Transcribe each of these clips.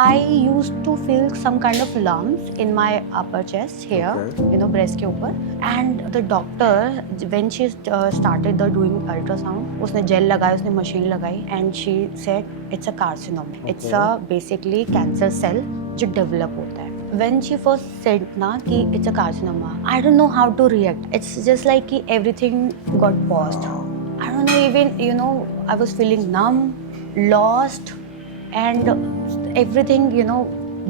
I used to feel some kind of lumps in my upper chest here, Okay. breast के ऊपर. And the doctor, when she started the doing ultrasound, उसने gel लगाया, उसने machine लगाई, and she said it's a carcinoma. It's a basically cancer cell जो develop होता है. When she first said ना कि it's a carcinoma, I don't know how to react. It's just like कि everything got paused. I don't know, even I was feeling numb, lost, and everything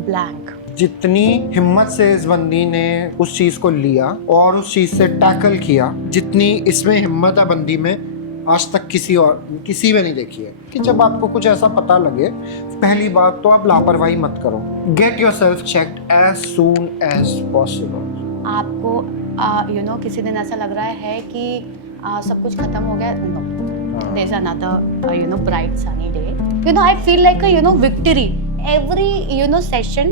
blank. जितनी हिम्मत से इस बंदी ने उस चीज को लिया और उस चीज से टैकल किया, जितनी इसमें हिम्मत है बंदी में, आज तक किसी में नहीं देखी है. कि जब आपको कुछ ऐसा पता लगे, पहली बात तो आप लापरवाही मत करो. Get yourself checked as soon as possible. आपको किसी दिन ऐसा लग रहा है कि सब कुछ खत्म हो गया. No, there's another bright sunny day. I feel like a victory every session.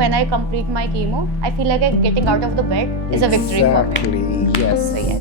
When I complete my chemo, I feel like getting out of the bed is a victory for me. Exactly. Yes. So, yes.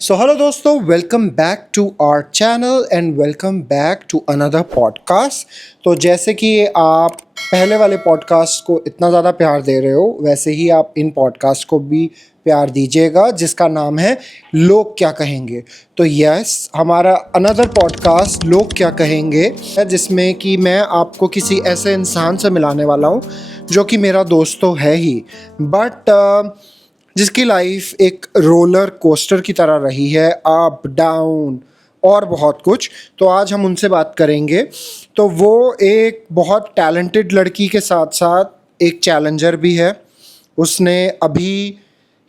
So hello दोस्तों, welcome back to our channel and welcome back to another podcast. तो जैसे कि आप पहले वाले podcast को इतना ज़्यादा प्यार दे रहे हो, वैसे ही आप इन पॉडकास्ट को भी प्यार दीजिएगा, जिसका नाम है लोग क्या कहेंगे. तो यस, हमारा अनदर पॉडकास्ट लोग क्या कहेंगे है, जिसमें कि मैं आपको किसी ऐसे इंसान से मिलाने वाला हूँ जो कि मेरा दोस्त तो है ही, बट जिसकी लाइफ एक रोलर कोस्टर की तरह रही है, अप डाउन और बहुत कुछ. तो आज हम उनसे बात करेंगे. तो वो एक बहुत टैलेंटेड लड़की के साथ साथ एक चैलेंजर भी है. उसने अभी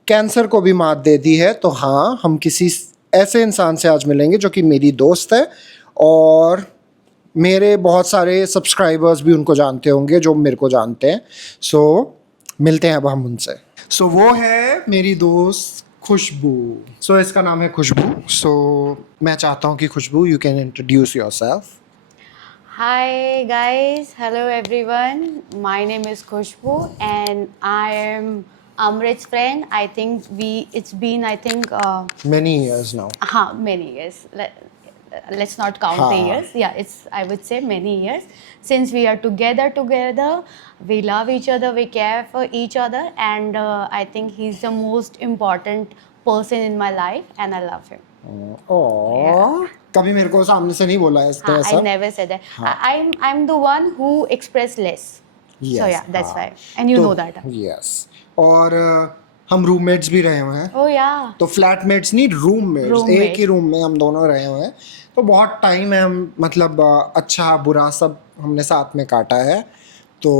कैंसर को भी मात दे दी है. तो हाँ, हम किसी ऐसे इंसान से आज मिलेंगे जो कि मेरी दोस्त है और मेरे बहुत सारे सब्सक्राइबर्स भी उनको जानते होंगे जो मेरे को जानते हैं. सो मिलते हैं अब हम उनसे. सो वो है मेरी दोस्त खुशबू. सो इसका नाम है खुशबू. सो मैं चाहता हूँ कि Khushbu, you can introduce yourself. Hi guys, hello everyone. My name is Khushbu and I am Amrit's friend. I think it's been Many years now. many years. Let's not count the years. Yeah, I would say many years since we are together. We love each other, we care for each other, and I think he's the most important person in my life and I love him. Oh, कभी मेरे को सामने से नहीं बोला है इस तरह I never said that. I'm the one who express less. Yes, So yeah, that's why. And you know that. Yes. और हम रूममेट्स भी रहे हुए हैं. Oh yeah. तो फ्लैटमेट्स नहीं, रूममेट्स. Roommate. एक ही रूम में हम दोनों रहे हुए हैं. तो बहुत टाइम है, हम मतलब अच्छा बुरा सब हमने साथ में काटा है. तो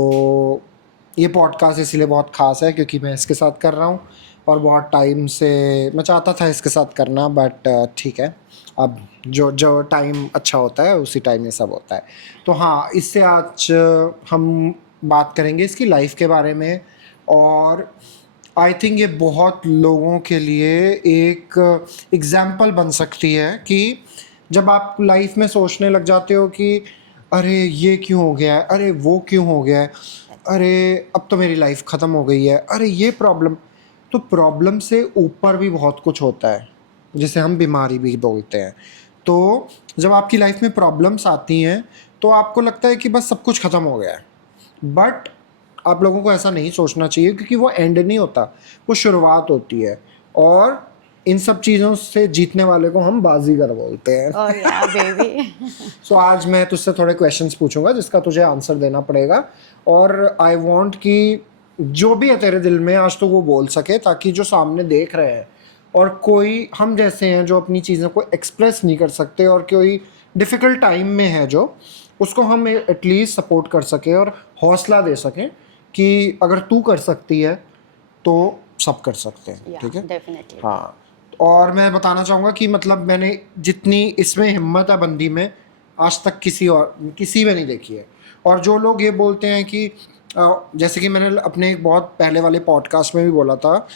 ये पॉडकास्ट इसीलिए बहुत ख़ास है क्योंकि मैं इसके साथ कर रहा हूँ और बहुत टाइम से मैं चाहता था इसके साथ करना, बट ठीक है, अब जो टाइम अच्छा होता है उसी टाइम ये सब होता है. तो हाँ, इससे आज हम बात करेंगे इसकी लाइफ के बारे में. और आई थिंक ये बहुत लोगों के लिए एक एग्जाम्पल बन सकती है कि जब आप लाइफ में सोचने लग जाते हो कि अरे ये क्यों हो गया है, अरे वो क्यों हो गया है, अरे अब तो मेरी लाइफ ख़त्म हो गई है, अरे ये प्रॉब्लम. तो प्रॉब्लम से ऊपर भी बहुत कुछ होता है जिसे हम बीमारी भी बोलते हैं. तो जब आपकी लाइफ में प्रॉब्लम्स आती हैं तो आपको लगता है कि बस सब कुछ ख़त्म हो गया है, बट आप लोगों को ऐसा नहीं सोचना चाहिए क्योंकि वो एंड नहीं होता, वो शुरुआत होती है. और इन सब चीज़ों से जीतने वाले को हम बाजीगर बोलते हैं. Oh yeah, baby. सो आज मैं तुझसे थोड़े क्वेश्चंस पूछूंगा जिसका तुझे आंसर देना पड़ेगा. और आई वांट कि जो भी है तेरे दिल में आज तो वो बोल सके, ताकि जो सामने देख रहे हैं और कोई हम जैसे हैं जो अपनी चीज़ों को एक्सप्रेस नहीं कर सकते और कोई डिफ़िकल्ट टाइम में है जो, उसको हम एटलीस्ट सपोर्ट कर सकें और हौसला दे सकें कि अगर तू कर सकती है तो सब कर सकते हैं. ठीक है, Definitely. हाँ. और मैं बताना चाहूँगा कि मतलब मैंने जितनी इसमें हिम्मत है बंदी में, आज तक किसी में नहीं देखी है. और जो लोग ये बोलते हैं कि जैसे कि मैंने अपने एक बहुत पहले वाले पॉडकास्ट में भी बोला था,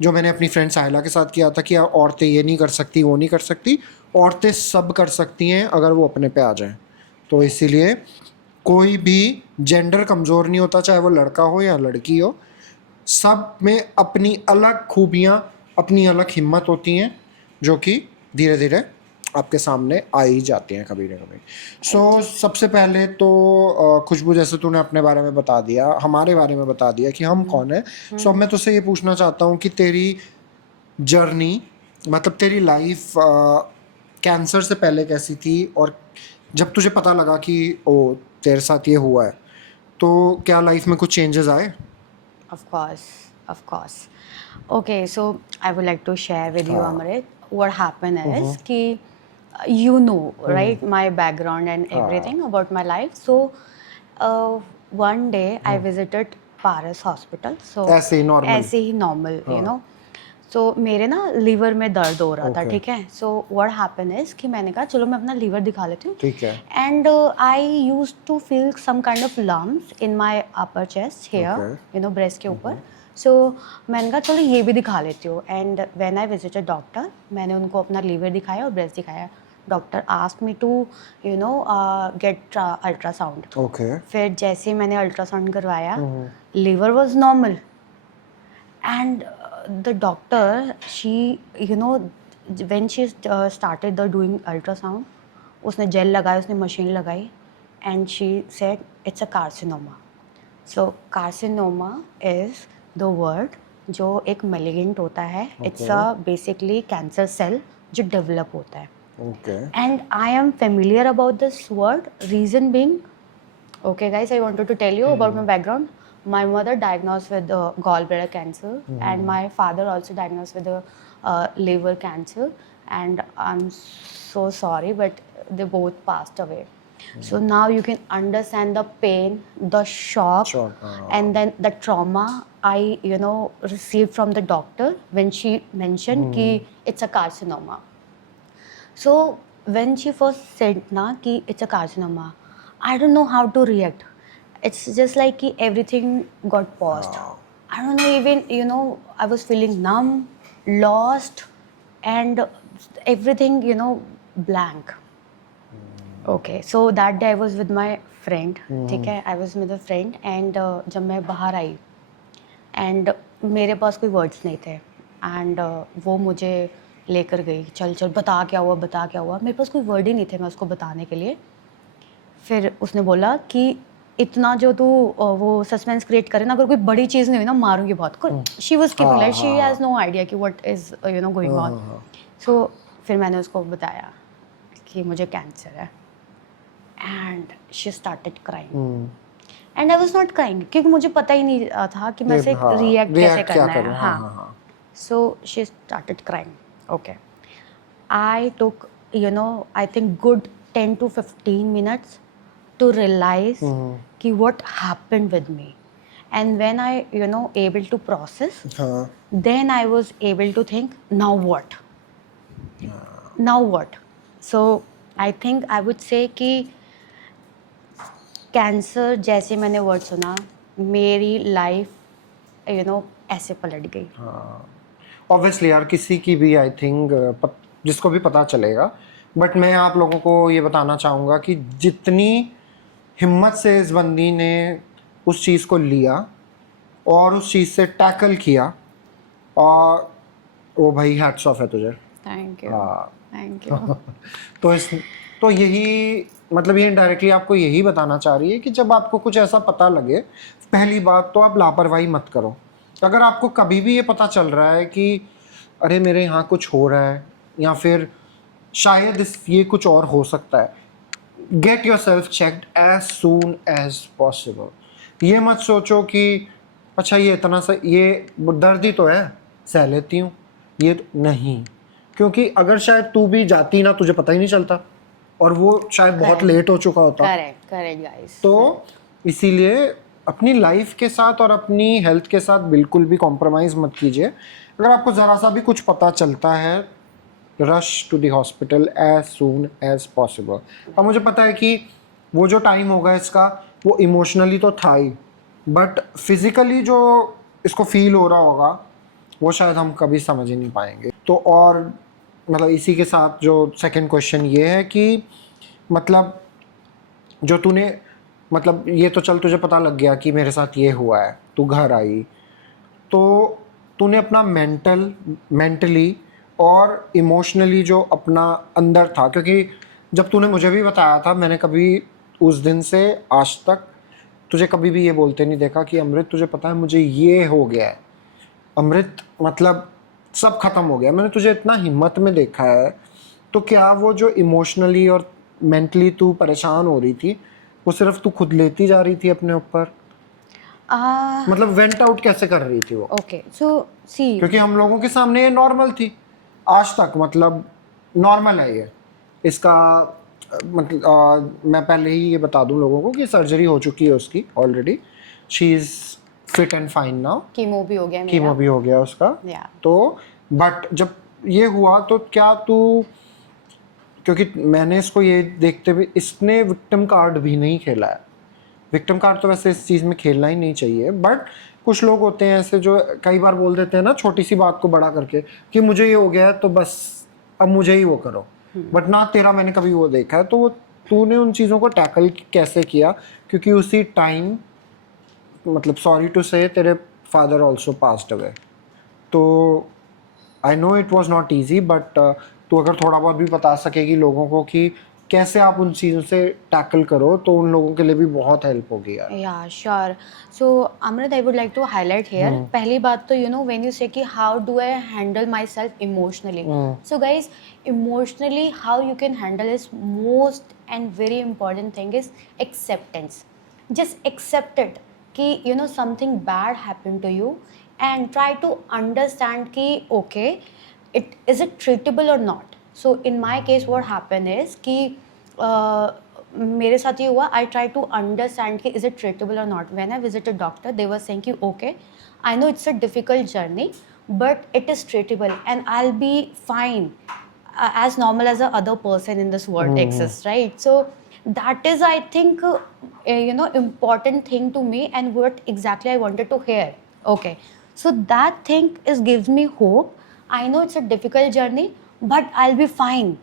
जो मैंने अपनी फ्रेंड साहिला के साथ किया था, कि औरतें ये नहीं कर सकती, वो नहीं कर सकती. औरतें सब कर सकती हैं अगर वो अपने पे आ जाएं. तो इसीलिए कोई भी जेंडर कमज़ोर नहीं होता, चाहे वो लड़का हो या लड़की हो. सब में अपनी अलग खूबियाँ, अपनी अलग हिम्मत होती हैं जो कि धीरे धीरे आपके सामने आ ही जाती हैं कभी ना कभी। सो सबसे पहले तो खुशबू, जैसे तूने अपने बारे में बता दिया, हमारे बारे में बता दिया कि हम कौन है। सो अब मैं तुझसे ये पूछना चाहता हूँ कि तेरी जर्नी, मतलब तेरी लाइफ कैंसर से पहले कैसी थी, और जब तुझे पता लगा कि ओ तेरे साथ ये हुआ है, तो क्या लाइफ में कुछ चेंजेस आए? Of course, of course. Okay, so I would like to share with you, हाँ। Amrit, what happened is कि right, my background and everything about my life. So one day I visited Paris hospital. So ऐसे ही normal? ऐसे ही normal, हाँ। सो मेरे ना liver में दर्द हो रहा था, Okay. ठीक है। सो व्हाट हैपन इज कि मैंने कहा चलो मैं अपना लीवर दिखा लेती हूँ। ठीक है। And I use to feel some kind of lumps in my upper chest here, breast के ऊपर। सो मैंने कहा चलो ये भी दिखा लेती हूँ। And when I visited doctor, मैंने उनको अपना लीवर दिखाया और ब्रेस्ट दिखाया। Doctor asked me to get ultrasound. Okay. फिर जैसे ही मैंने अल्ट्रासाउंड करवाया, liver was normal. And the doctor, she, when she started the doing ultrasound, उसने जेल लगाया, उसने मशीन लगाई, and she said it's a carcinoma. So carcinoma is the word जो एक malignant होता है, it's a basically cancer cell जो develop होता है. Okay. And I am familiar about this word, reason being, okay, guys, I wanted to tell you about my background. My mother diagnosed with gallbladder cancer, and my father also diagnosed with liver cancer. And I'm so sorry, but they both passed away. So now you can understand the pain, the shock, and then the trauma I, received from the doctor when she mentioned कि it's a carcinoma. So when she first said na कि it's a carcinoma, I don't know how to react. It's just like कि everything got paused. I don't know, even I was feeling numb, lost, and everything blank. Okay, so that day I was with my friend. ठीक है, I was with a friend, and जब मैं बाहर आई, and मेरे पास कोई words नहीं थे, and वो मुझे लेकर गई, चल चल बता क्या हुआ, बता क्या हुआ। मेरे पास कोई वर्ड ही नहीं थे मैं उसको बताने के लिए। फिर उसने बोला कि इतना जो तू वो सस्पेंस क्रिएट करे ना, अगर कोई बड़ी चीज़ नहीं हुई ना, मारूंगी बहुत। She was keeping like she has no idea कि what is going on. So फिर मैंने उसको बताया कि मुझे कैंसर है, and she started crying, and I was not crying क्योंकि मुझे पता ही नहीं था कि मैं इसे रिएक्ट कैसे करना है। हाँ, so she started crying. Okay, I took, I think good 10 to 15 minutes to realize कि what happened with me. And when I, able to process, then I was able to think, now what? Now what? So I think I would say कि cancer जैसे मैंने word सुना, मेरी life ऐसे पलट गई। Obviously यार, किसी की भी आई थिंक जिसको भी पता चलेगा, बट मैं आप लोगों को ये बताना चाहूँगा कि जितनी हिम्मत से इस बंदी ने उस चीज़ को लिया और उस चीज़ से टैकल किया, और वो भाई हैट्स ऑफ है तुझे। Thank you, thank you. तो यही मतलब ये इनडायरेक्टली आपको यही बताना चाह रही है कि जब आपको कुछ ऐसा पता लगे, पहली बात तो आप लापरवाही मत करो। अगर आपको कभी भी ये पता चल रहा है कि अरे मेरे यहाँ कुछ हो रहा है, या फिर शायद ये कुछ और हो सकता है, get yourself checked as soon as possible. ये मत सोचो कि अच्छा ये इतना सा, ये दर्द ही तो है, सह लेती हूँ, ये नहीं। क्योंकि अगर शायद तू भी जाती ना, तुझे पता ही नहीं चलता, और वो शायद बहुत लेट हो चुका होता। Correct guys. तो इसीलिए अपनी लाइफ के साथ और अपनी हेल्थ के साथ बिल्कुल भी कॉम्प्रोमाइज़ मत कीजिए। अगर आपको ज़रा सा भी कुछ पता चलता है, rush to the hospital as soon as possible. और मुझे पता है कि वो जो टाइम होगा इसका, वो इमोशनली तो था ही, बट फिज़िकली जो इसको फील हो रहा होगा वो शायद हम कभी समझ ही नहीं पाएंगे। तो और मतलब इसी के साथ जो सेकंड क्वेश्चन ये है कि मतलब जो तूने, मतलब ये तो चल तुझे पता लग गया कि मेरे साथ ये हुआ है, तू घर आई, तो तूने अपना मेंटली और इमोशनली जो अपना अंदर था, क्योंकि जब तूने मुझे भी बताया था, मैंने कभी उस दिन से आज तक तुझे कभी भी ये बोलते नहीं देखा कि अमृत तुझे पता है मुझे ये हो गया है, अमृत मतलब सब खत्म हो गया। मैंने तुझे इतना हिम्मत में देखा है। तो क्या वो जो इमोशनली और मेंटली तू परेशान हो रही थी, वो सिर्फ तू खुद लेती जा रही थी अपने ऊपर? मतलब वेंट आउट कैसे कर रही थी वो? ओके, सो सी, क्योंकि हम लोगों के सामने ये नॉर्मल थी आज तक, मतलब नॉर्मल है ये। इसका मतलब मैं पहले ही ये बता दूं लोगों को कि सर्जरी हो चुकी है उसकी already. She is fit and fine now. Chemo भी हो गया मेरा। कीमो भी हो गया उसका। या तो बट जब ये हुआ तो क्या तू, क्योंकि मैंने इसको ये देखते हुए, इसने विक्टिम कार्ड भी नहीं खेला है। विक्टिम कार्ड तो वैसे इस चीज़ में खेलना ही नहीं चाहिए, बट कुछ लोग होते हैं ऐसे जो कई बार बोल देते हैं ना छोटी सी बात को बड़ा करके कि मुझे ये हो गया है तो बस अब मुझे ही वो करो। बट ना, तेरा मैंने कभी वो देखा है। तो वो तूने उन चीज़ों को टैकल कैसे किया? क्योंकि उसी टाइम, मतलब सॉरी टू से, तेरे फादर ऑल्सो पास्ड अवे। तो I know it was not easy, but तू अगर थोड़ा बहुत भी बता सकेगी लोगों को कि कैसे आप उन चीज़ों से टैकल करो, तो उन लोगों के लिए भी बहुत हेल्प होगी यार। Yeah, sure. So, Amrit, I would like to highlight here. पहली बात तो when you say कि how do I handle myself emotionally. So guys, emotionally how you can handle is most and very important thing is acceptance. Just accept it कि something bad happened to you and try to understand कि okay, is it treatable or not. So in my case what happened is कि मेरे साथ ये हुआ, I try to understand कि is it treatable और not. When I visited doctor they were saying कि okay, I know it's a difficult journey but it is treatable and I will be fine as normal as a other person in this world exists, right? So that is, I think, important thing to me and what exactly I wanted to hear. Okay, so that thing gives me hope. I know it's a difficult journey but I'll be fine.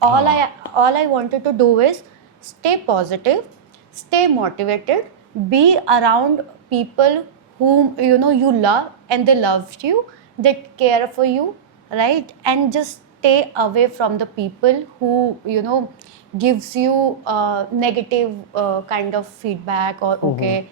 All I wanted to do is stay positive, stay motivated, be around people whom you love and they loved you, they care for you, right? And just stay away from the people who gives you negative kind of feedback or okay.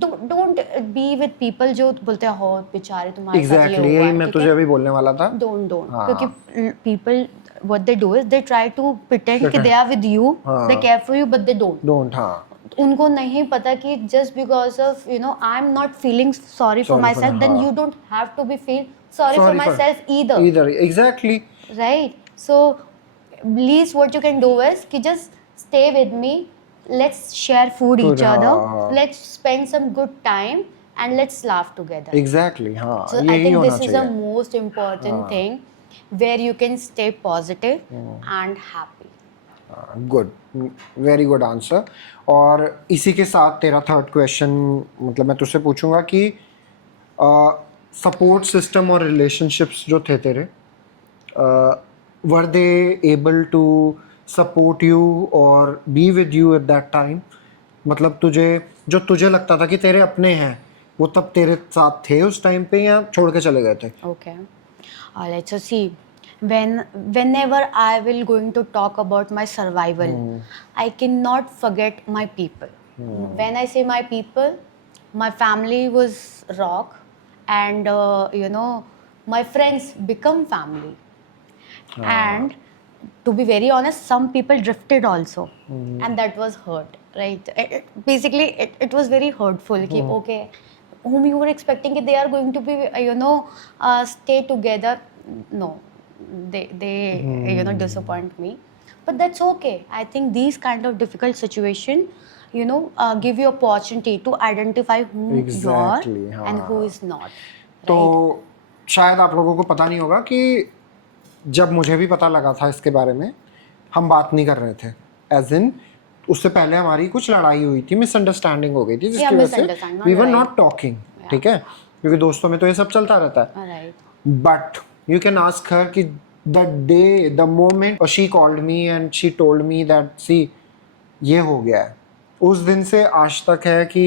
Don't be with people जो बोलते हैं हो बेचारे तुम्हारे साथ ये हुआ है. यही मैं तुझे अभी बोलने वाला था. Don't क्योंकि people what they do is they try to pretend कि they are with you, they care for you but they don't. हाँ. उनको नहीं पता कि just because of I'm not feeling sorry for myself, then you don't have to be feel sorry for myself either. Exactly. Right. So least what you can do is कि just stay with me, let's share food each other, let's spend some good time and let's laugh together. Exactly. हाँ. So I think this is the most important thing where you can stay positive and happy. Good, very good answer. और इसी के साथ तेरा third question, मतलब मैं तुझसे पूछूंगा कि सपोर्ट सिस्टम और रिलेशनशिप्स जो थे तेरे, were they able to support you और be with you at that time? मतलब तुझे लगता था कि तेरे अपने हैं, वो तब तेरे साथ थे उस टाइम पे या छोड़ के चले गए थे? Okay. Let's see. Whenever I will going to talk about my survival, I cannot forget my people. When I say my people, my family was rock, and my friends become family. And to be very honest, some people drifted also, and that was hurt, right? Basically it was very hurtful. Ki, okay, whom you were expecting that they are going to be stay together, no, they disappoint me, but that's okay. I think these kind of difficult situation give you opportunity to identify who you are and who is not. तो शायद आप लोगों को पता नहीं होगा कि जब मुझे भी पता लगा था इसके बारे में, हम बात नहीं कर रहे थे, एज इन उससे पहले हमारी कुछ लड़ाई हुई थी, मिसअंडरस्टैंडिंग हो गई थी जिसकी वजह से वी वर नॉट टॉकिंग. ठीक है, क्योंकि दोस्तों में तो ये सब चलता रहता है. But you can ask her कि the moment she called me and she told me that see ये हो गया है, उस दिन से आज तक है कि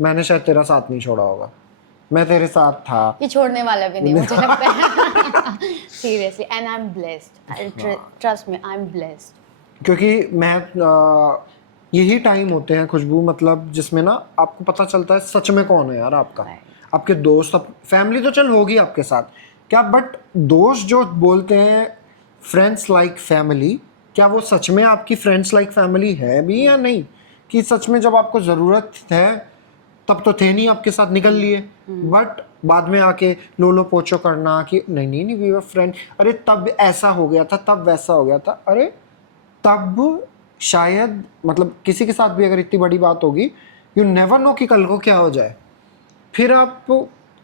मैंने शायद तेरा साथ नहीं छोड़ा होगा. मैं तेरे साथ था। ये छोड़ने वाला भी नहीं मुझे लगता है seriously, and I am blessed, trust me, I am blessed. क्योंकि मैं यही टाइम होते हैं खुशबू, मतलब जिसमें ना आपको पता चलता है सच में कौन है यार आपका। आपके दोस्त, फैमिली तो चल होगी आपके साथ क्या, बट दोस्त जो बोलते हैं फ्रेंड्स लाइक फैमिली, क्या वो सच में आपकी फ्रेंड्स लाइक फैमिली है भी या नहीं? कि सच में जब आपको ज़रूरत है तब तो थे नहीं आपके साथ, निकल लिए, बट बाद में आके लोलो पोचो करना कि नहीं नहीं नहीं वी वर फ्रेंड, अरे तब ऐसा हो गया था, तब वैसा हो गया था, अरे तब शायद मतलब किसी के साथ भी अगर इतनी बड़ी बात होगी, यू नेवर नो कि कल को क्या हो जाए। फिर आप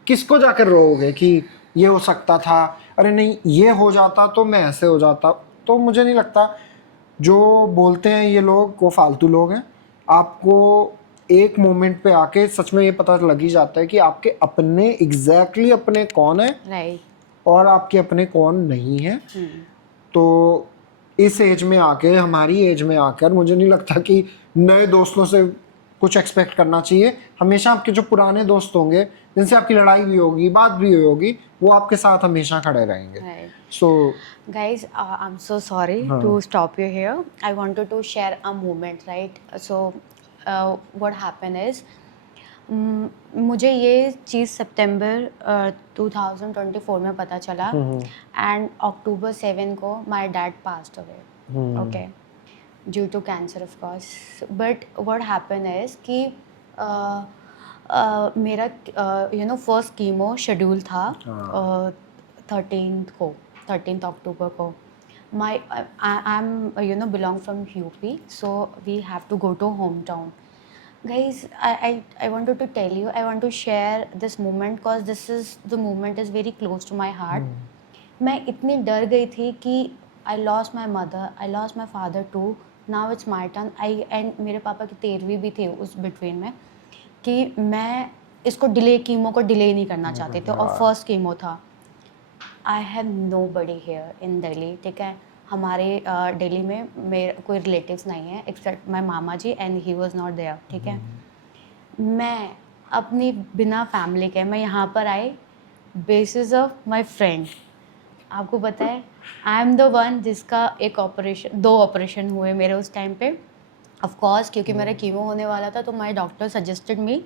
किसको जाकर रोओगे कि ये हो सकता था, अरे नहीं ये हो जाता तो मैं ऐसे हो जाता। तो मुझे नहीं लगता जो बोलते हैं ये लोग वो फालतू लोग हैं। आपको एक मोमेंट पे आके सच में ये पता लग ही जाता है कि आपके अपने एग्जैक्टली अपने कौन है राइट, और आपके अपने कौन नहीं है। तो इस एज में आके, हमारी एज में आकर मुझे नहीं लगता कि नए दोस्तों से कुछ एक्सपेक्ट करना चाहिए। हमेशा आपके जो पुराने दोस्त होंगे जिनसे आपकी लड़ाई भी होगी, बात भी हुई होगी, वो आपके साथ हमेशा खड़े रहेंगे। सो guys, I'm so sorry to stop you here. I wanted to share a moment, right? So what happened is, मुझे ये चीज़ सितंबर 2024 में पता चला, एंड अक्टूबर 7 को my dad passed away, okay, due to cancer of course. But what happen is कि मेरा first chemo schedule था 13 October को। My I am belong from UP, so we have to go to home town. Guys, I wanted to tell you, I want to share this moment because this is the moment is very close to my heart. मैं इतनी डर गई थी कि I lost my mother, I lost my father too. Now it's my turn. And मेरे पापा की 13वीं भी थी उस बिटवीन में, कि मैं इसको कीमो को डिले नहीं करना चाहती थी, और फर्स्ट कीमो था। I have no buddy here in Delhi, ठीक है। हमारे दिल्ली में मेरे कोई रिलेटिव्स नहीं है except my mama ji, and he was not there, ठीक है। मैं अपनी बिना फैमिली के मैं यहाँ पर आई बेसिस ऑफ माई फ्रेंड। आपको पता है आई एम द वन जिसका दो ऑपरेशन हुए मेरे उस टाइम पे। ऑफ कोर्स क्योंकि मेरा कीमो होने वाला था, तो my doctor suggested me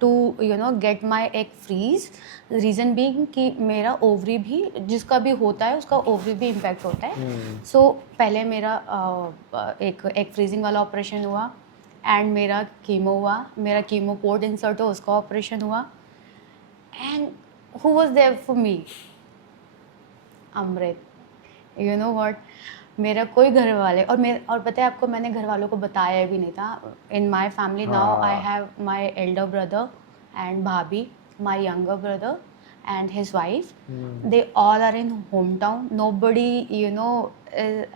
to get my egg freeze. Reason being कि मेरा ओवरी भी, जिसका भी होता है उसका ओवरी भी इम्पैक्ट होता है। सो पहले मेरा एक एग फ्रीजिंग वाला ऑपरेशन हुआ, एंड मेरा कीमो हुआ, मेरा कीमो पोर्ट इंसर्ट हो उसका ऑपरेशन हुआ। And who was there for me? Amrit. You know what, मेरा कोई घर वाले और पता है आपको, मैंने घर वालों को बताया भी नहीं था। In my family now I have my elder brother and bhabhi, my younger brother and his wife, they all are in home town. Nobody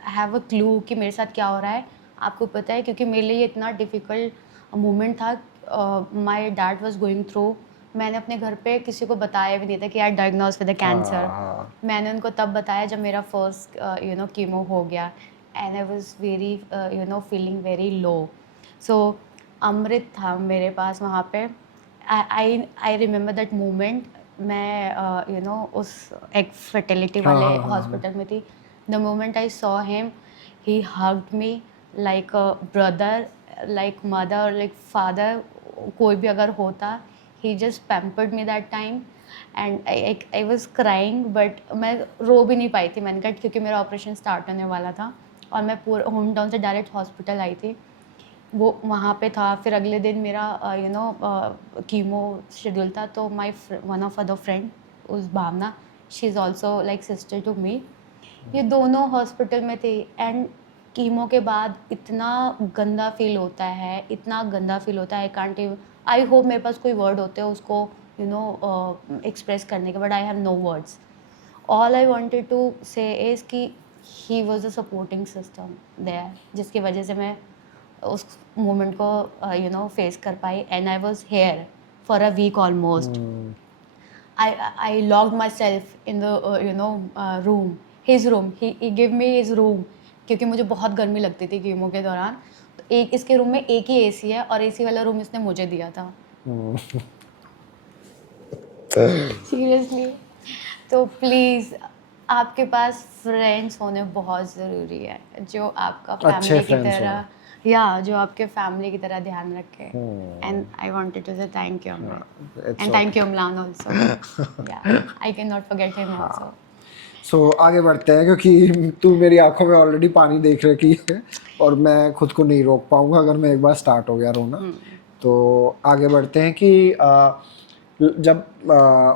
have a clue कि मेरे साथ क्या हो रहा है। आपको पता है क्योंकि मेरे लिए इतना डिफ़िकल्ट मोमेंट था, my dad was going through. मैंने अपने घर पे किसी को बताया भी नहीं था कि आई डायग्नोज विद द कैंसर। मैंने उनको तब बताया जब मेरा फर्स्ट कीमो हो गया, and I was very feeling very low. So Amrit था मेरे पास वहाँ पे। I remember that moment. मैं उस एक फर्टिलिटी वाले हॉस्पिटल में थी। The moment I saw him, he hugged me like a brother, like mother, like father. कोई भी अगर होता, he just pampered me that time, and I was crying, but मैं रो भी नहीं पाई थी। मैंने कहा क्योंकि मेरा ऑपरेशन स्टार्ट होने वाला था, और मैं पूरे होम टाउन से डायरेक्ट हॉस्पिटल आई थी, वो वहाँ पे था। फिर अगले दिन मेरा कीमो शेड्यूल था, तो my one of other friend उस Bhavna, she is also like sister to me, ये दोनों हॉस्पिटल में थे। एंड कीमो के बाद इतना गंदा फील होता है, इतना गंदा फील होता है। आई होप मेरे पास कोई वर्ड होते हैं उसको एक्सप्रेस करने के, but I have no words. All I wanted to say is कि he was a supporting system there, जिसकी वजह से मैं उस मोमेंट को फेस कर पाई। And I was here for a week almost. I locked myself in the room, his room. He gave me his room, क्योंकि मुझे बहुत गर्मी लगती थी कीमो के दौरान। तो एक इसके रूम में एक ही एसी है, और एसी वाला रूम इसने मुझे दिया था। सीरियसली। तो प्लीज़ आपके पास फ्रेंड्स होने बहुत ज़रूरी है, जो आपका अच्छे फैमिली की friends तरह, या जो आपके फैमिली की तरह ध्यान रखे। And I wanted to say thank you Amrit, It's and thank you Amlan also. Yeah I can not forget him also. So आगे बढ़ते हैं, क्योंकि तू मेरी आंखों में ऑलरेडी पानी देख रखी है और मैं खुद को नहीं रोक पाऊंगा अगर मैं एक बार स्टार्ट हो गया रोना। तो आगे बढ़ते हैं कि जब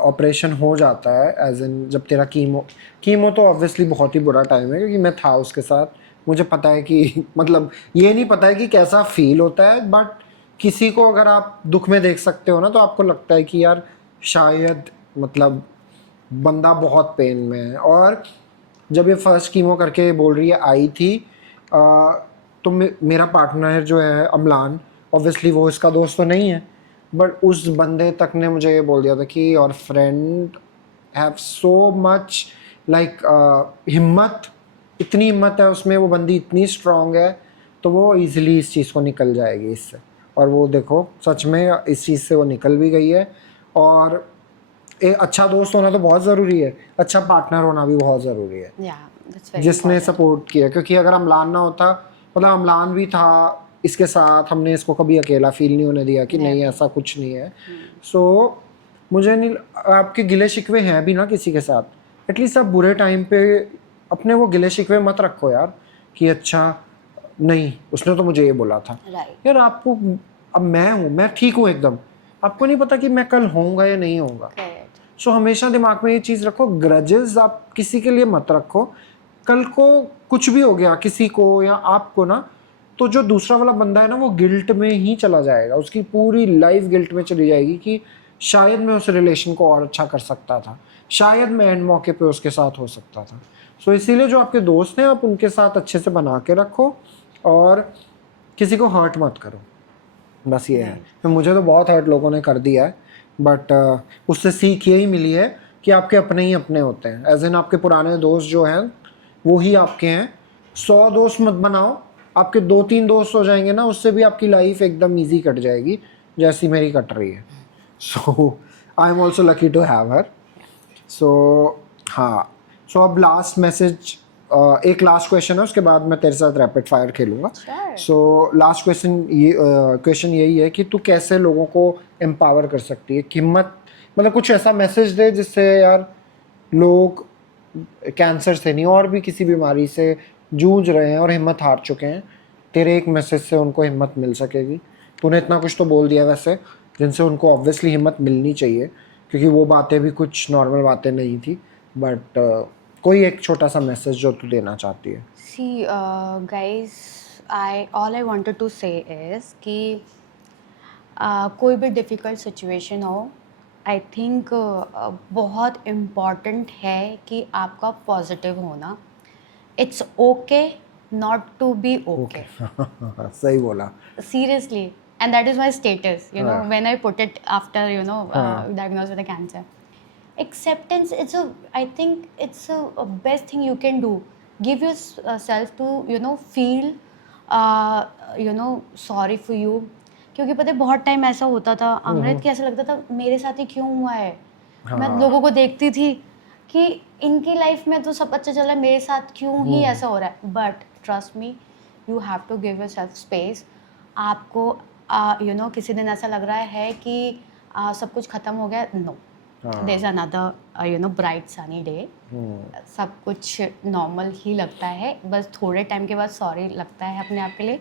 ऑपरेशन हो जाता है, एज इन जब तेरा कीमो तो ऑब्वियसली बहुत ही बुरा टाइम है, क्योंकि मैं था उसके साथ, मुझे पता है कि मतलब ये नहीं पता है कि कैसा फील होता है, बट किसी को अगर आप दुख में देख सकते हो ना, तो आपको लगता है कि यार शायद मतलब बंदा बहुत पेन में है। और जब ये फर्स्ट कीमो करके बोल रही है आई थी, तो मेरा पार्टनर जो है अमलान, ऑब्वियसली वो इसका दोस्त तो नहीं है, बट उस बंदे तक ने मुझे ये बोल दिया था कि your friend have so much like हिम्मत, इतनी हिम्मत है उसमें, वो बंदी इतनी स्ट्रांग है, तो वो इजीली इस चीज़ को निकल जाएगी इससे। और वो देखो सच में इस चीज़ से वो निकल भी गई है। और एक अच्छा दोस्त होना तो बहुत ज़रूरी है, अच्छा पार्टनर होना भी बहुत ज़रूरी है, या दैट्स वेरी जिसने इंपॉर्टेंट। सपोर्ट किया। क्योंकि अगर अमलान ना होता, मतलब अमलान भी था इसके साथ, हमने इसको कभी अकेला फील नहीं होने दिया कि नहीं ऐसा कुछ नहीं है। सो मुझे नहीं, आपके गिले शिकवे हैं भी ना किसी के साथ, एटलीस्ट आप बुरे टाइम पे अपने वो गिले शिकवे मत रखो यार, कि अच्छा नहीं उसने तो मुझे ये बोला था। राइट। यार आपको, अब मैं हूँ, मैं ठीक हूँ एकदम, आपको नहीं पता कि मैं कल होऊंगा या नहीं होऊंगा। करेक्ट। सो हमेशा दिमाग में ये चीज़ रखो, ग्रजेस आप किसी के लिए मत रखो। कल को कुछ भी हो गया किसी को या आपको ना, तो जो दूसरा वाला बंदा है ना, वो गिल्ट में ही चला जाएगा, उसकी पूरी लाइफ गिल्ट में चली जाएगी कि शायद मैं उस रिलेशन को और अच्छा कर सकता था, शायद मैं एंड मौके पे उसके साथ हो सकता था। सो इसीलिए जो आपके दोस्त हैं, आप उनके साथ अच्छे से बना के रखो और किसी को हर्ट मत करो, बस ये है। तो मुझे तो बहुत हर्ट लोगों ने कर दिया है, बट उससे सीख यही मिली है कि आपके अपने ही अपने होते हैं, एज इन आपके पुराने दोस्त जो हैं वो ही आपके हैं। 100 दोस्त मत बनाओ, आपके 2-3 दोस्त हो जाएंगे ना, उससे भी आपकी लाइफ एकदम ईजी कट जाएगी, जैसी मेरी कट रही है। So I am also lucky to have her. So हाँ, सो अब लास्ट मैसेज, एक लास्ट क्वेश्चन है, उसके बाद मैं तेरे साथ रैपिड फायर खेलूंगा। Sure. सो लास्ट क्वेश्चन यही है कि तू कैसे लोगों को एम्पावर कर सकती है, हिम्मत, मतलब कुछ ऐसा मैसेज दे जिससे यार लोग कैंसर से नहीं और भी किसी बीमारी से जूझ रहे हैं और हिम्मत हार चुके हैं, तेरे एक मैसेज से उनको हिम्मत मिल सकेगी। तूने इतना कुछ तो बोल दिया वैसे, जिनसे उनको ऑब्वियसली हिम्मत मिलनी चाहिए, क्योंकि वो बातें भी कुछ नॉर्मल बातें नहीं थी, बट कोई एक छोटा सा मैसेज जो तू देना चाहती है। See, guys, all I wanted to say is कि कोई भी डिफ़िकल्ट सिचुएशन हो, आई थिंक बहुत इम्पॉर्टेंट है कि आपका पॉजिटिव होना। It's okay not to be okay, सही बोला। seriously, and that is my status, you know, हाँ। when I put it after, you know, हाँ। diagnosed with a cancer. Acceptance, I think it's a best thing you can do. Give yourself to, you know, feel, you know, sorry for you. क्योंकि पता है बहुत time ऐसा होता था अमृत, कि ऐसा लगता था मेरे साथ ही क्यों हुआ है। मैं लोगों को देखती थी कि इनकी लाइफ में तो सब अच्छा चल रहा है, मेरे साथ क्यों ही ऐसा हो रहा है। But trust me, you have to give yourself space. आपको यू नो किसी दिन ऐसा लग रहा है कि सब कुछ खत्म हो गया, no, there is another you know bright sunny day. सब कुछ नॉर्मल ही लगता है, बस थोड़े टाइम के बाद सॉरी लगता है अपने आप के लिए,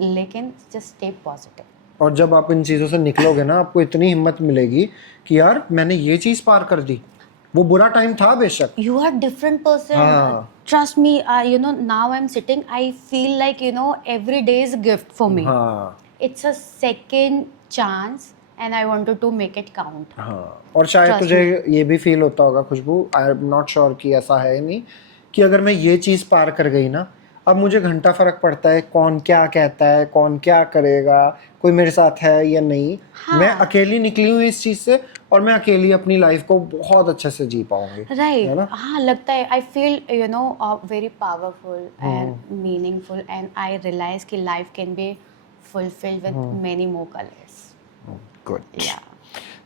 लेकिन जस्ट स्टे पॉजिटिव। और जब आप इन चीज़ों से निकलोगे ना, आपको इतनी हिम्मत मिलेगी कि यार मैंने ये चीज़ पार कर दी, वो बुरा टाइम था बेशक। You are different person. हाँ। Trust me, you know, now I'm sitting, I feel like, you know, every day is a gift for me. हाँ It's a second chance and I wanted to make it count. हाँ। और शायद Trust तुझे ये भी feel होता होगा खुशबू, I am not sure कि ऐसा है नहीं, कि अगर मैं ये चीज़ पार कर गई ना, अब मुझे घंटा फ़र्क पड़ता है कौन क्या कहता है, कौन क्या करेगा, कोई मेरे साथ है या नहीं। हाँ। मैं अकेली निकली हूँ इस चीज़ से, और मैं अकेली अपनी लाइफ को बहुत अच्छे से जी पाऊंगी। Right. है ना? हाँ लगता है, I feel, you know, very powerful and meaningful, and I realize कि life can be fulfilled with many more colors. Good. Yeah.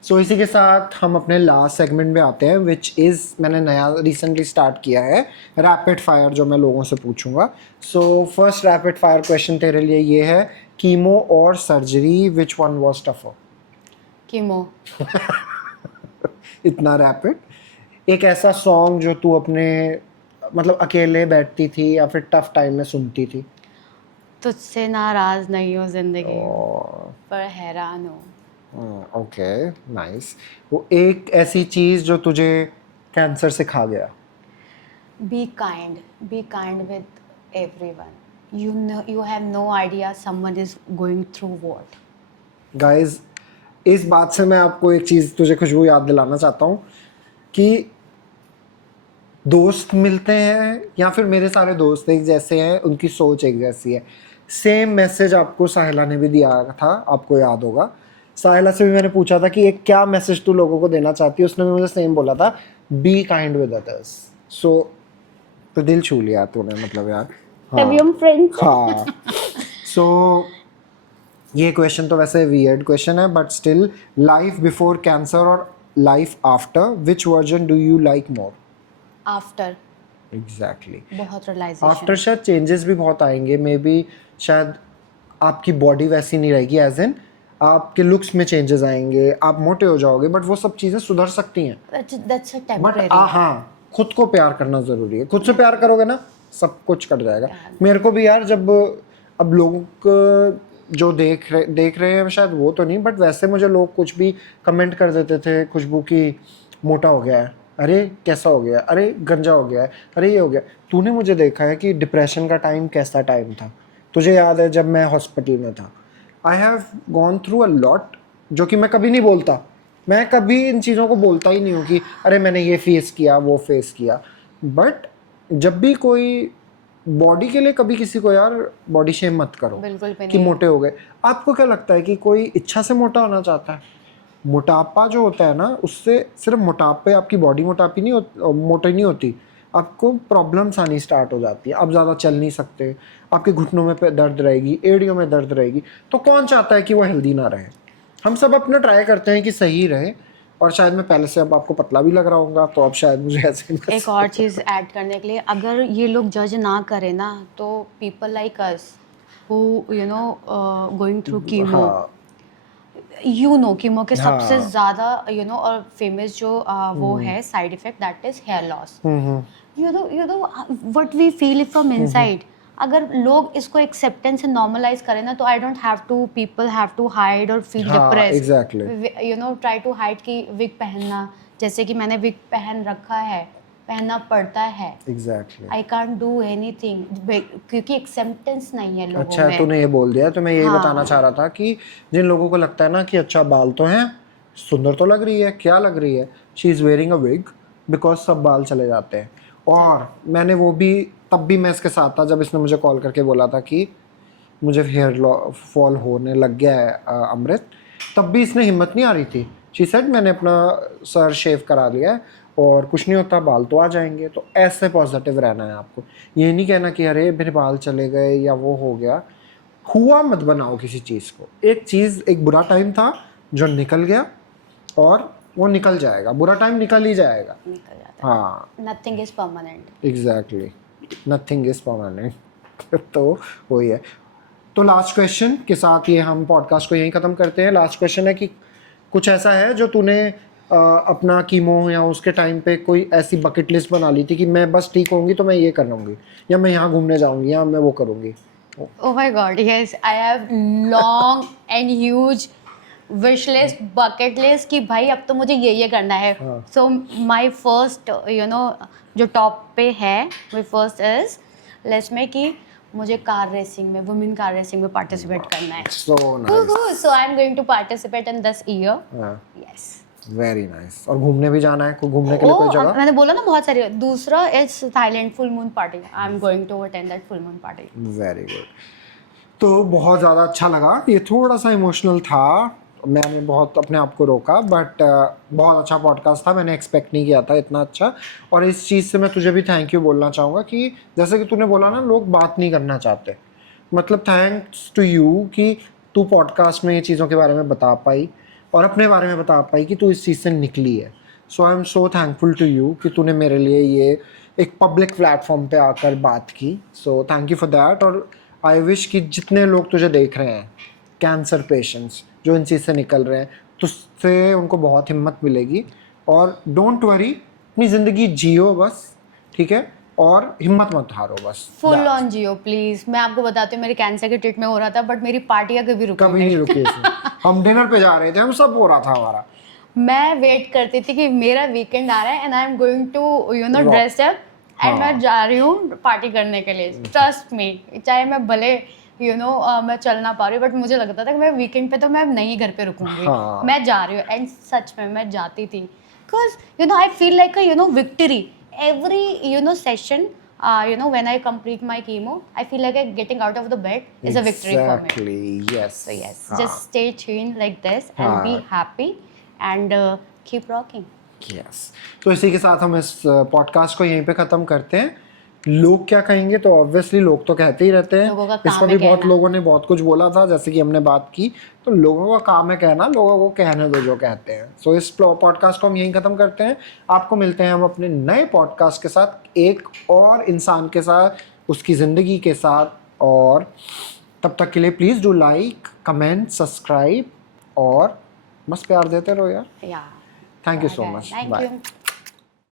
सो इसी के साथ हम अपने लास्ट सेगमेंट में आते हैं, विच इज़ मैंने नया रिसेंटली स्टार्ट किया है, रैपिड फायर, जो मैं लोगों से पूछूंगा. So first rapid fire question तेरे लिए ये है, कीमो और surgery, which one was tougher? Chemo. इतना रैपिड. एक ऐसा सॉन्ग जो तू अपने मतलब अकेले बैठती थी या फिर टफ टाइम में सुनती थी? तुझसे नाराज नहीं हो जिंदगी पर हैरान हो. Okay, nice. वो एक ऐसी चीज़ जो तुझे कैंसर से खा गया? Be kind with everyone. You have no idea someone is going through what. Guys, इस बात से मैं आपको एक चीज़ तुझे खुशबू याद दिलाना चाहता हूँ कि दोस्त मिलते हैं या फिर मेरे सारे दोस्त एक जैसे हैं, उनकी सोच एक जैसी है. सेम मैसेज आपको साहिला ने भी दिया था, आपको याद होगा. साहिला से भी मैंने पूछा था कि एक क्या मैसेज तू लोगों को देना चाहती है, उसने भी मुझे सेम बोला था, बी काइंड विद अदर्स. सो तो दिल छू लिया तूने, मतलब यार. तभी हम फ्रेंड्स. हाँ. सो ये क्वेश्चन तो वैसे वियर्ड क्वेश्चन है, but still, life before cancer और life after, which version do you like more? After. Exactly. बहुत रियलाइजेशन. आफ्टर शायद चेंजेस भी बहुत आएंगे, मे बी शायद आपकी बॉडी वैसी नहीं रहेगी, एज इन आपके लुक्स में चेंजेस आएंगे, आप मोटे हो जाओगे, बट वो सब चीज़ें सुधर सकती हैं. That's a but temporary. हाँ, खुद को प्यार करना ज़रूरी है. खुद से प्यार करोगे ना, सब कुछ कट जाएगा. मेरे को भी यार, जब अब लोग जो देख रहे हैं, शायद वो तो नहीं, बट वैसे मुझे लोग कुछ भी कमेंट कर देते थे, खुशबू की मोटा हो गया है, अरे कैसा हो गया, अरे गंजा हो गया है, अरे ये हो गया. तूने मुझे देखा है कि डिप्रेशन का टाइम कैसा टाइम था. तुझे याद है जब मैं हॉस्पिटल में था, I have gone through a lot, जो कि मैं कभी नहीं बोलता. मैं कभी इन चीज़ों को बोलता ही नहीं हूँ कि अरे मैंने ये फेस किया, वो फेस किया. बट जब भी कोई बॉडी के लिए, कभी किसी को यार बॉडी शेम मत करो. बिल्कुल भी कि नहीं. मोटे हो गए. आपको क्या लगता है कि कोई इच्छा से मोटा होना चाहता है? मोटापा जो होता है ना, उससे सिर्फ मोटापे, आपकी बॉडी मोटी नहीं होती, आपको प्रॉब्लम्स आनी स्टार्ट हो जाती है. आप ज़्यादा चल नहीं सकते, आपके घुटनों में दर्द रहेगी, एड़ियों में दर्द रहेगी. तो कौन चाहता है कि वो हेल्दी ना रहे? हम सब अपना ट्राई करते हैं कि सही रहे. और शायद मैं पहले से अब आपको पतला भी लग रहा हूँगा, तो अब शायद मुझे ऐसे एक और चीज़ ऐड करने के लिए, अगर ये लोग जज ना करें ना, तो people like us who going through chemo, chemo के सबसे ज़्यादा और फेमस जो वो है side effect, that is hair loss. What we feel from inside. अगर लोग इसको एक्सेप्टेंस से नॉर्मलाइज करें ना, तो I don't have to, people have to hide और feel depressed. Exactly. Try to hide कि विग पहनना, जैसे कि मैंने विग पहन रखा है, पहनना पड़ता है. Exactly. I can't do anything क्योंकि एक्सेप्टेंस नहीं है लोगों अच्छा, में. तूने ये बोल दिया, तो मैं यही हाँ. बताना चाह रहा था कि जिन लोगों को लगता है ना कि अच्छा बाल तो हैं, सुंदर तो लग रही है, क्या लग रही है, she is wearing a wig, because सब बाल चले जाते हैं. और मैंने वो भी, तब भी मैं इसके साथ था जब इसने मुझे कॉल करके बोला था कि मुझे हेयर फॉल होने लग गया है अमृत. तब भी इसने हिम्मत नहीं आ रही थी. शी सेड मैंने अपना सर शेव करा लिया है और कुछ नहीं होता, बाल तो आ जाएंगे. तो ऐसे पॉजिटिव रहना है आपको. ये नहीं कहना कि अरे मेरे बाल चले गए या वो हो गया. हुआ मत बनाओ किसी चीज़ को. एक चीज़, एक बुरा टाइम था जो निकल गया, और वो निकल जाएगा. बुरा टाइम निकल ही जाएगा. निकल जाता हाँ, है. Nothing is permanent. Exactly. Nothing is permanent. तो वही है. तो लास्ट क्वेश्चन के साथ ये हम पॉडकास्ट को यहीं ख़त्म करते हैं. लास्ट क्वेश्चन है कि कुछ ऐसा है जो तूने अपना कीमो या उसके टाइम पे कोई ऐसी बकेट लिस्ट बना ली थी कि मैं बस ठीक होंगी तो मैं ये कर लूँगी, या मैं यहाँ घूमने जाऊँगी, या मैं वो करूँगी? Oh my God, yes, I have long and huge wish list, bucket list कि भाई अब तो मुझे ये करना है. So my first, जो टॉप पे है, my first is list में कि मुझे कार रेसिंग में, वुमेन कार रेसिंग में पार्टिसिपेट करना है. So nice. So I am going to participate in this year. Yes. Very nice. और घूमने भी जाना है, घूमने के लिए कोई जगह? मैंने बोला ना बहुत सारी. दूसरा is Thailand full moon party. I am going to attend that full moon party. Very good. तो बहुत ज़्यादा अच्छा लगा. ये थोड़ा सा इमोशनल था, मैंने बहुत अपने आप को रोका, बट बहुत अच्छा पॉडकास्ट था. मैंने एक्सपेक्ट नहीं किया था इतना अच्छा. और इस चीज़ से मैं तुझे भी थैंक यू बोलना चाहूँगा कि जैसे कि तूने बोला ना, लोग बात नहीं करना चाहते. मतलब थैंक्स टू यू कि तू पॉडकास्ट में ये चीज़ों के बारे में बता पाई. और अपने बारे में बता पाई कि तू इस चीज़ से निकली है। So I am so thankful to you कि तूने मेरे लिए ये एक पब्लिक प्लेटफॉर्म पे आकर बात की। So thank you for that. और आई विश कि जितने लोग तुझे देख रहे हैं, कैंसर पेशेंट्स जो इन चीज़ से निकल रहे हैं, तुझसे उनको बहुत हिम्मत मिलेगी। और डोंट वरी, अपनी ज़िंदगी जियो बस, ठीक है, और हिम्मत मत हारो बस। Full on Jio please. मैं आपको बताती हूँ, मेरे कैंसर के ट्रीटमेंट हो रहा था, बट मेरी पार्टियां कभी रुकी कभी नहीं रुकी इसमें। हम डिनर पे जा रहे थे, हम सब हो रहा था हमारा। मैं वेट करती थी कि मेरा वीकेंड आ रहा है and I am going to you know Rock. Dress up and हाँ। मैं जा रही हूँ पार्टी करने के लिए। ट्रस्ट मी, चाहे मैं भले मैं चल ना पा रही हूँ, बट मुझे लगता था कि मैं वीकेंड पे तो मैं नहीं घर पे रुकूंगी। हाँ। मैं जा रही हूँ एंड सच में मैं जाती थी, because I feel like victory every session. When I complete my chemo, I feel like getting out of the bed is a victory for me. Exactly, yes. So yes, हाँ. just stay tuned like this and be हाँ. happy and keep rocking. Yes. तो इसी के साथ हम इस podcast को यहीं पे ख़त्म करते हैं। लोग क्या कहेंगे, तो ऑब्वियसली लोग तो कहते ही रहते हैं। लोगों का इस काम पर है भी बहुत कहना। लोगों ने बहुत कुछ बोला था, जैसे कि हमने बात की। तो लोगों का काम है कहना, लोगों को कहने दो जो कहते हैं। सो इस पॉडकास्ट को हम यहीं ख़त्म करते हैं। आपको मिलते हैं हम अपने नए पॉडकास्ट के साथ, एक और इंसान के साथ, उसकी ज़िंदगी के साथ। और तब तक के लिए please do like, comment, subscribe और बस प्यार देते रहो यार। Yeah. Thank you so Okay. Much. Thank bye. you.